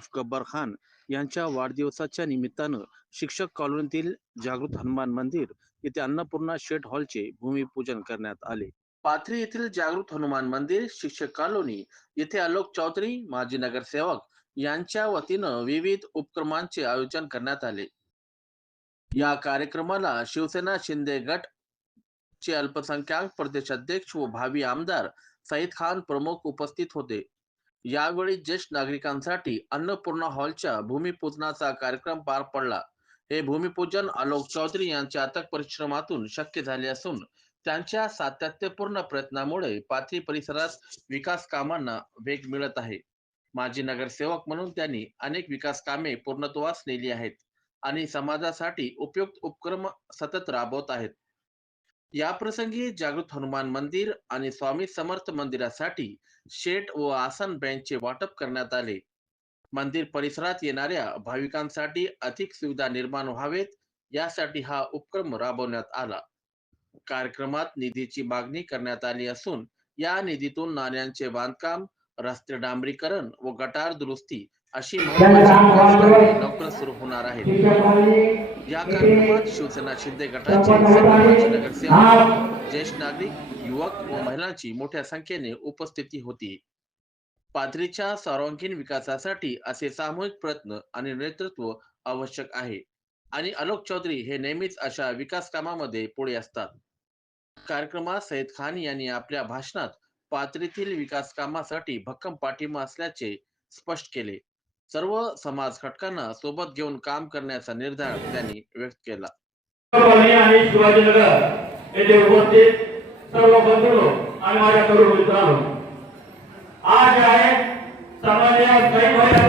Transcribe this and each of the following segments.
उर्फ गब्बार खान यांच्या वाढदिवसाच्या निमित्तानं शिक्षक कॉलनीतील जागृत हनुमान मंदिर येथे अन्नपूर्णा शेट हॉलचे भूमिपूजन करण्यात आले. पाथरी येथील जागृत हनुमान मंदिर शिक्षक कॉलनी येथे आलोक चौधरी माजी नगरसेवक यांच्या वतीनं विविध उपक्रमांचे आयोजन करण्यात आले. या कार्यक्रमाला शिवसेना शिंदे गट चे अल्पसंख्याक प्रदेशाध्यक्ष व भावी आमदार सईद खान प्रमुख उपस्थित होते. यावेळी ज्येष्ठ नागरिकांसाठी अन्नपूर्णा हॉलच्या भूमिपूजनाचा कार्यक्रम पार पडला. हे भूमिपूजन आलोक चौधरी यांच्या अथक परिश्रमातून शक्य झाले असून त्यांच्या सातत्यपूर्ण प्रयत्नामुळे पाथरी परिसरात विकास कामांना वेग मिळत आहे. माजी नगरसेवक म्हणून त्यांनी अनेक विकास कामे पूर्णत्वास नेली आहेत आणि समाजासाठी उपयुक्त उपक्रम सतत राबवत आहेत. या प्रसंगी जागृत हनुमान मंदिर आणि स्वामी समर्थ मंदिरासाठी शेट व आसन बेंचचे वाटप करण्यात आले. मंदिर परिसरात येणाऱ्या भाविकांसाठी अधिक सुविधा निर्माण व्हावेत यासाठी हा उपक्रम राबवण्यात आला. कार्यक्रमात निधीची मागणी करण्यात आली असून या निधीतून नाण्यांचे बांधकाम रस्ते डांबरीकरण व गटार दुरुस्ती अशी लवकर सुरू होणार आहेत. या कार्यक्रमात शिवसेना शिंदे गटाचे नगरसेवक ज्येष्ठ नागरिक युवक व महिलांची मोठ्या संख्येने उपस्थिती होती. पाथरीच्या सर्वांगीण विकासासाठी असे सामूहिक प्रयत्न आणि नेतृत्व आवश्यक आहे. आणि आलोक चौधरी हे नेहमीच अशा विकास कामामध्ये पुढे असतात. कार्यक्रमात सईद खान यांनी आपल्या भाषणात पाथरीतील विकास कामासाठी भक्कम पाठिंबा असल्याचे स्पष्ट केले. सर्व समाज घटकांना सोबत घेऊन काम करण्याचा निर्धार त्यांनी व्यक्त केला. आणि शिवाजीनगर येथे उपस्थित सर्व बंधू आणि माझ्या तरुण मित्रांनो आज जे आहे सामान्य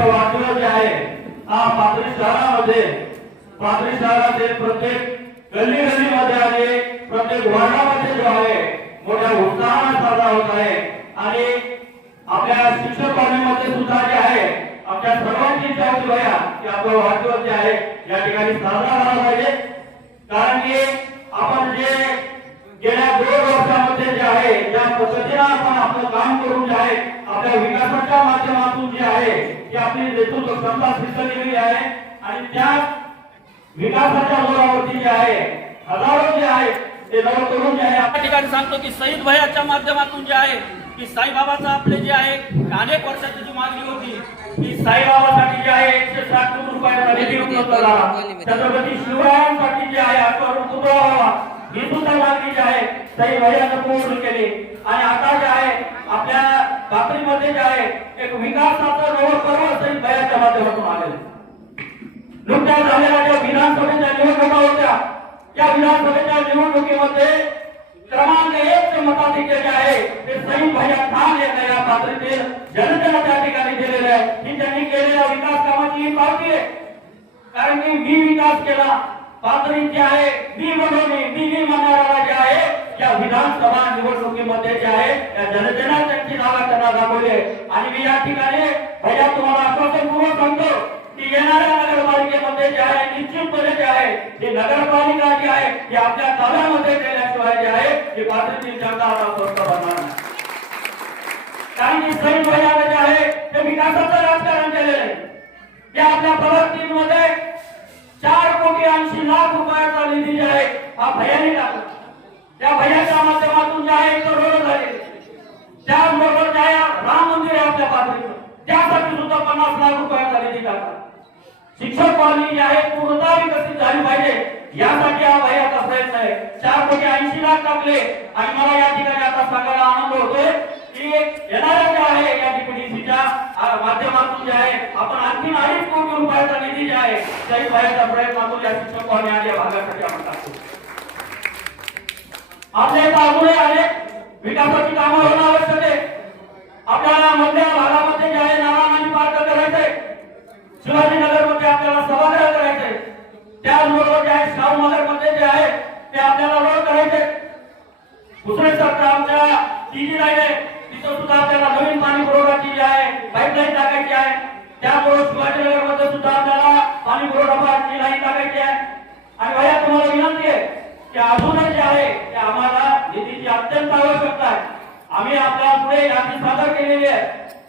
वाढदिवस जे आहे हा पाथरी शहरामध्ये पाथरी शहरातील प्रत्येक गल्ली गल्लीमध्ये आणि प्रत्येक वार्डामध्ये जो आहे मोठ्या उत्साहाने साजरा होत आहे. आणि आपल्या शिक्षक कॉलनीमध्ये सुद्धा जे आहे आपल्या सर्वांची इच्छा होती भैया की आपला वाढदिवस जे आहे या ठिकाणी साजरा झाला पाहिजे. कारण की आपण जे गेल्या दोन वर्षामध्ये जे आहे ज्या पद्धतीनं आपण आपलं काम करून जे आहे आपल्या विकासाच्या माध्यमातून जे आहे ती आपली नेतृत्व क्षमता सिद्ध केलेली आहे आणि त्या विकासाच्या जोरावरती जे आहे हजारो जे आहे ते नवतरुण जे आहे आपल्या ठिकाणी सांगतो की सईद भयाच्या माध्यमातून जे आहे की साईबाबाचं आपले जे आहे अनेक वर्षाची जी मागणी होती की साईबाबासाठी जे आहे एकशे साठ कोटी रुपयाचा निधी उपलब्ध झाला. छत्रपती शिवरायांसाठी जे आहे व्हावा ही सुद्धा मागणी जी आहे साई भैयानं पूर्ण केली. आणि आता जे आहे आपल्या बाकरीमध्ये जे आहे एक विकासाचं नवं पर्व साई भैयाच्या माध्यमातून आलेलं. नुकत्याच झालेल्या ज्या विधानसभेच्या निवडणुका होत्या या विधानसभेच्या निवडणुकीमध्ये क्रमांक एक चे मताधिक्य आहे ते सईद भैया खान यांना या पातळीतील जनतेला त्या ठिकाणी दिलेले आहे ही त्यांनी केलेल्या विकास कामाची ही पावती आहे. कारण की मी विकास केला पातळी जी आहे मी बनवली मी मी म्हणणारा जे आहे या विधानसभा निवडणुकीमध्ये जे आहे त्या जनतेनं त्यांची नावा त्यांना दाखवली आणि मी या ठिकाणी भैया तुम्हाला आश्वासनपूर्वक सांगतो की येणाऱ्या नगरपालिकेमध्ये जे आहे निश्चितपणे जे आहे ही नगरपालिका जी आहे ती आपल्या ताब्यामध्ये केल्याशिवाय आहे ही जनता आता स्वस्थ बनणार नाही. कारण की सैन जे आहे ते विकासाचं राजकारण केलेलं आहे. या आपल्या प्रगत मध्ये चार कोटी ऐंशी लाख रुपयाचा निधी जे आहे हा भैयाने टाकला. त्या भैयाच्या माध्यमातून जे आहे तो रोड झाले. त्याचबरोबर जे आहे राम मंदिर आहे आपल्या पातळीवर त्यासाठी सुद्धा पन्नास लाख रुपयाचा निधी टाकला. शिक्षक कॉलनी जी आहे पूर्णतः विकसित झाली पाहिजे. यासाठी हा भैयाचा प्रयत्न आहे. चार कोटी ऐंशी लाख टाकले आणि मला या ठिकाणी आता सांगायला आनंद होतोय की येणाऱ्या जे आहे या डीपीडीसीच्या माध्यमातून जे आहे आपण आणखी अडीच कोटी रुपयाचा निधी जे आहे त्याही भैयाच्या प्रयत्नातून या शिक्षक कॉलनी आणि या भागासाठी आपण टाकतो. आपल्या इथं अजूनही अनेक विकासाची कामं होणं आवश्यक आहे. आपल्याला मधल्या भागामध्ये जे आहे नारायण आणि पार्क करायचंय. शिवाजीनगरमध्ये आपल्याला सभागृह करायचंय. त्याचबरोबर जे आहे शाहू नगर जे आहे ते आपल्याला रोड करायचे. दुसरे सरकार आमच्या टीव्ही लाईन तिथं सुद्धा आपल्याला नवीन पाणी पुरवठाची जी आहे पाईपलाईन टाकायची आहे. त्यामुळे शिवाजीनगरमध्ये सुद्धा आपल्याला पाणी पुरवठा लाईन टाकायची आहे. आणि भैया तुम्हाला विनंती आहे की अजूनच जे आहे ते आम्हाला निधीची अत्यंत आवश्यकता आहे. आम्ही आपल्या पुढे यादी सादर केलेली आहे.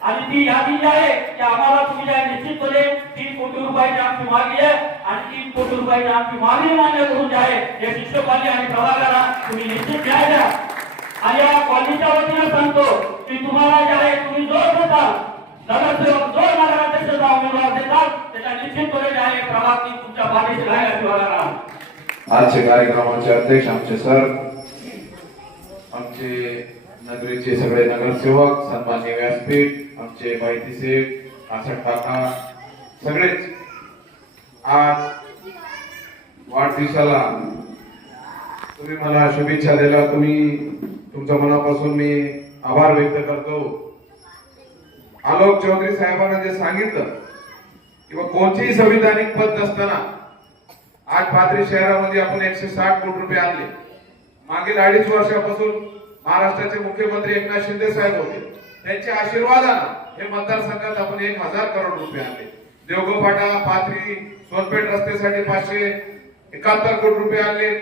आणि ती यादी जी आहे की आम्हाला तुम्ही ज्या निश्चितपणे तीन कोटी रुपयाची आमची मागणी आहे आणि तीन कोटी रुपयाची आमची मागणी मान्य करून जे आहे हे शिक्षकांनी आणि प्रभागाला तुम्ही निश्चित न्याय द्या. आणि या कॉलनीच्या वतीने सांगतो की तुम्हाला जे आहे तुम्ही जोर देताल. नगरसेवक जोर नगराध्यक्षाचा उमेदवार देतात. त्याच्या निश्चितपणे जे आहे प्रभाग ती तुमच्या पाठीशी राहील अशी मला आजचे कार्यक्रमाचे अध्यक्ष आमचे सर आमचे नगरीचे सगळे नगरसेवक सन्मान्य व्यासपीठ आमचे माहिती सेठ आसट काका सगळेच आज वाढदिवसाला तुम्ही मला शुभेच्छा दिल्या तुम्ही तुमच्या मनापासून मी आभार व्यक्त करतो. आलोक चौधरी साहेबांना जे सांगितलं किंवा कोणतीही संविधानिक पद नसताना आज पाथरी शहरामध्ये आपण एकशे साठ कोटी रुपये आणले. मागील अडीच वर्षापासून महाराष्ट्राचे मुख्यमंत्री एकनाथ शिंदे साहेब होते. त्यांच्या आशीर्वादानं हे मतदारसंघात आपण एक हजार करोड रुपये आणले. देवगोपाटा पाथरी सोनपेठ रस्त्यासाठी पाचशे एकाहत्तर कोटी रुपये आणले.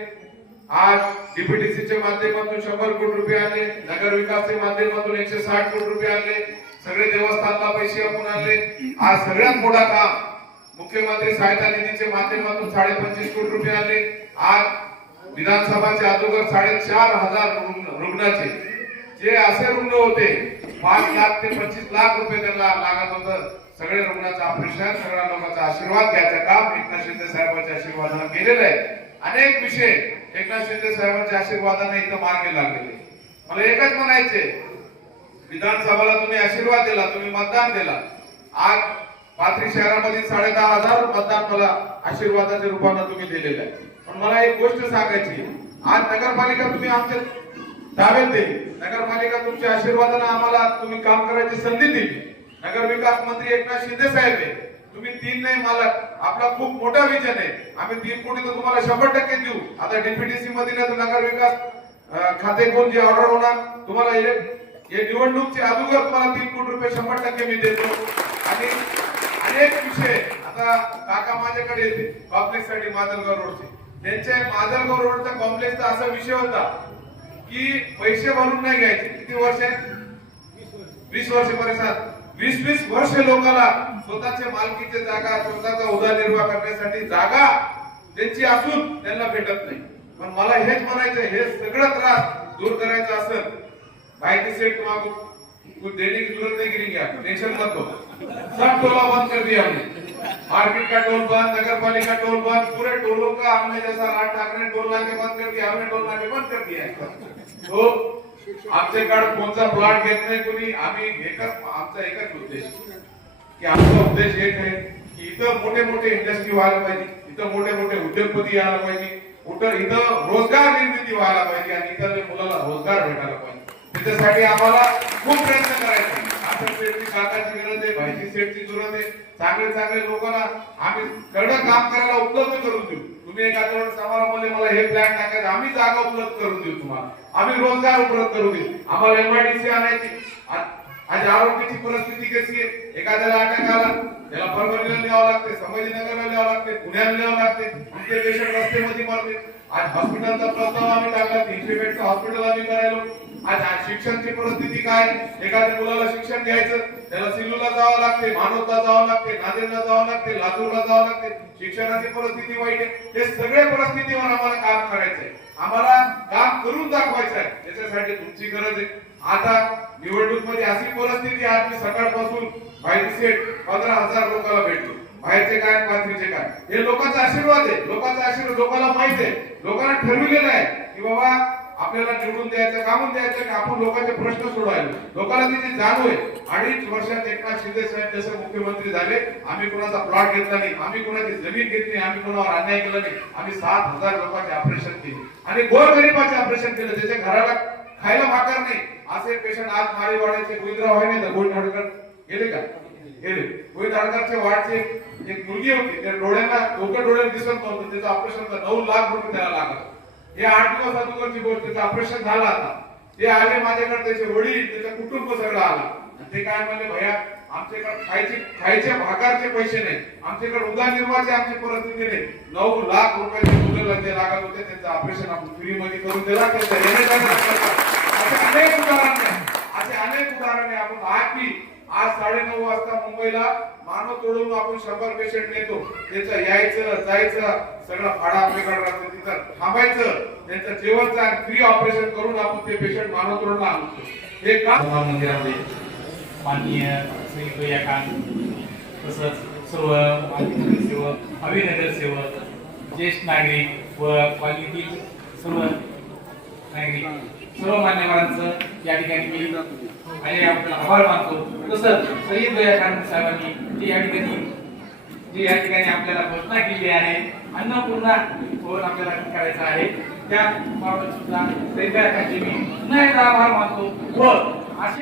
आज DPTC माध्यमातून शंभर कोटी रुपये आणले. नगर विकासच्या माध्यमातून एकशे साठ कोटी रुपये आणले. सगळे देवस्थानला पैसे आपण आणले. आज सगळ्यात मोठा काम मुख्यमंत्री सहायता निधीच्या माध्यमातून साडे पंचवीस कोटी रुपये आणले. आज विधानसभाचे अगोदर साडेचार हजार रुग्ण- रुग्णाचे. जे असे रुग्ण होते पाच लाख ते पंचवीस लाख रुपये त्यांना लागत होतं. सगळे रुग्णाचं ऑपरेशन सगळ्या लोकांचा आशीर्वाद घ्यायचं काम एकनाथ शिंदे साहेबांच्या आशीर्वादानं केलेलं आहे. अनेक विषय एकनाथ शिंदे साहेबांच्या आशीर्वादाने इथं मार्गी लागलेले. मला एकच म्हणायचे विधानसभाला तुम्ही आशीर्वाद दिला तुम्ही मतदान दिला. आज पाथरी शहरामध्ये साडे दहा हजार मतदान मला आशीर्वादाच्या रूपानं तुम्ही दिलेलं आहे. पण मला एक गोष्ट सांगायची आज नगरपालिका तुम्ही आमच्या ताब्यात दिली नगरपालिका तुमच्या आशीर्वादानं आम्हाला तुम्ही काम करायची संधी दिली. नगर विकास मंत्री एकनाथ शिंदे साहेब आहे. तुम्ही तीन नाही मालक. आपला खूप मोठा विजन आहे. आम्ही तीन कोटी तर तुम्हाला शंभर टक्के देऊ. आता डीपीडीसी मध्ये नगर विकास खाते कोण जे ऑर्डर होणार? तुम्हाला हे निवडणूकचे अगोदर तुम्हाला तीन कोटी रुपये शंभर टक्के मी देतो. आणि अनेक विषय आता काका माझ्याकडे येते. कॉम्प्लेक्ससाठी माजलगाव रोडचे त्यांच्या माजलगाव रोडचा कॉम्प्लेक्सचा असा विषय होता. की पैसे भरून नाही घ्यायचे. किती वर्ष? वीस वर्ष. परिसरात वीस वीस वर्ष लोकांना स्वतःच्या मालकीचे जागा स्वतःचा उदरनिर्वाह करण्यासाठी जागा त्यांची असून त्यांना भेटत नाही. पण मला हेच म्हणायचं हे सगळं त्रास दूर करायचं असेल माहिती सेट तुम्हाला कुछ देने की जरूरत नहीं गिरेंगे आप टेंशन मत लो सब टोला बंद कर दिया हमने मार्केट का टोल बंद नगर पालिका टोल बंद पूरे टोलों का हमने जैसा राज ठाकरे टोल नाके बंद कर दिया हमने टोल नाके बंद कर दिया है तो आमच्याकडे कोणता प्लॉट घेत नाही कोणी? आम्ही एकच आमचा एकच उद्देश. की आमचा उद्देश एक आहे की इथं मोठे मोठे इंडस्ट्री व्हायला पाहिजे. इथं मोठे मोठे उद्योगपती यायला पाहिजे. कुठं इथं रोजगार निर्मिती व्हायला पाहिजे आणि इथं मुलाला रोजगार भेटायला पाहिजे. त्याच्यासाठी आम्हाला खूप प्रयत्न करायचे. आहे. आसन सेठची काकाची गरज आहे भाईची सेठची गरज आहे. चांगले चांगले लोकांना आम्ही सगळं काम करायला उपलब्ध करू. तुम्ही एखाद्या वेळेस आम्हाला बोलले मला हे प्लॅन टाकायचं. आम्ही जागा उपलब्ध करून देऊ तुम्हाला. आम्ही रोजगार उपलब्ध करून देऊ. आम्हाला एमआयडीसी आणायची. आज आरोग्याची परिस्थिती कशी आहे? एखाद्याला अटॅक आला त्याला परभणीला न्यावं लागते संभाजीनगरला न्यावं लागते पुण्याला न्यावं लागते आमचे पेशंट रस्त्यामध्ये मरते आज हॉस्पिटलचा प्रस्ताव आम्ही टाकला तीनशे बेडचं हॉस्पिटल आम्ही करायलो. आज शिक्षणची परिस्थिती काय? एखाद्या मुलाला शिक्षण घ्यायचं त्याला सिल्लूला जावं लागते मानवतला जावं लागते नांदेडला जावं लागते लातूरला जावं लागते. शिक्षणाची परिस्थिती वाईट आहे. हे सगळ्या परिस्थितीवर आम्हाला काम करायचंय. आम्हाला काम करून दाखवायचं आहे. त्याच्यासाठी तुमची गरज आहे. आता निवडणूकमध्ये अशी परिस्थिती आहे आज मी सकाळपासून माहिती सेट पंधरा हजार लोकांना भेटलो. बाहेरचे काय पाथरीचे काय? हे लोकांचा आशीर्वाद आहे. लोकांचा आशीर्वाद लोकांना माहीत आहे. लोकांना ठरविलेलं आहे की बाबा आपल्याला निवडून द्यायचं कामून द्यायचं की आपण लोकांचे प्रश्न सोडवायला. लोकांना तिथे जाणीव आहे अडीच वर्षात एकनाथ शिंदे साहेब जसे मुख्यमंत्री झाले आम्ही कोणाचा प्लॉट घेतला नाही आम्ही कोणाची जमीन घेतली नाही आम्ही कोणावर अन्याय केला नाही. आम्ही सात हजार लोकांचे ऑपरेशन केले. आणि गोरगरिबाचे ऑपरेशन केलं त्याच्या घराला खायला भाकर नाही. असे पेशंट आज मारीवाड्याचे गोविंदराव आहे नाही गोविंद हडकर. गेले का? गेले. गोविंद हडकरच्या वाटचे एक मुलगी होती. त्या डोळ्यांना डोकं डोळ्यात दिसत नव्हतं. त्याचं ऑपरेशन नऊ लाख रुपये त्याला लागला. हे आठ दिवस अगोदरची गोष्ट त्याचा ऑपरेशन झालं आता. ते आले माझ्याकडे त्याचे वडील त्याचं कुटुंब सगळं आलं. ते काय म्हणले भैया आमच्याकडे खायचे खायचे भागाचे पैसे नाही. आमच्याकडे उदरनिर्वाहाची आमची परिस्थिती नाही. नऊ लाख रुपयाचे मुलं जे लागत होते त्यांचं ऑपरेशन आपण फ्री मध्ये करून दिला असे अनेक उदाहरण आहे असे अनेक उदाहरणे आपण आज आज साडेनऊ वाजता मुंबईला मानव तोडून आपण शंभर पेशंट नेतो. त्याचं यायचं जायचं सगळं भाडा आपल्याकडे राहतो तिथं. थांबायचं त्यांचं जेवणचं फ्री ऑपरेशन करून आपण ते पेशंट मानव तोडून आणतो हे काम मंदिरामध्ये माननीय श्री विवेकानंद तसंच सर्व सेवक अभिनगर सेवक ज्येष्ठ नागरिक व पालिकेतील सर्व नागरिक सर्व मान्यवरांचं या ठिकाणी मी आणि आपला आभार मानतो. तसंच सईद दयाकांत साहेबांनी जे या ठिकाणी जी या ठिकाणी आपल्याला घोषणा केली आहे अन्नपूर्णा भवन आपल्याला करायचं आहे त्या बाबत सुद्धा सईद विवेकानंदचे मी पुन्हा एकदा आभार मानतो. व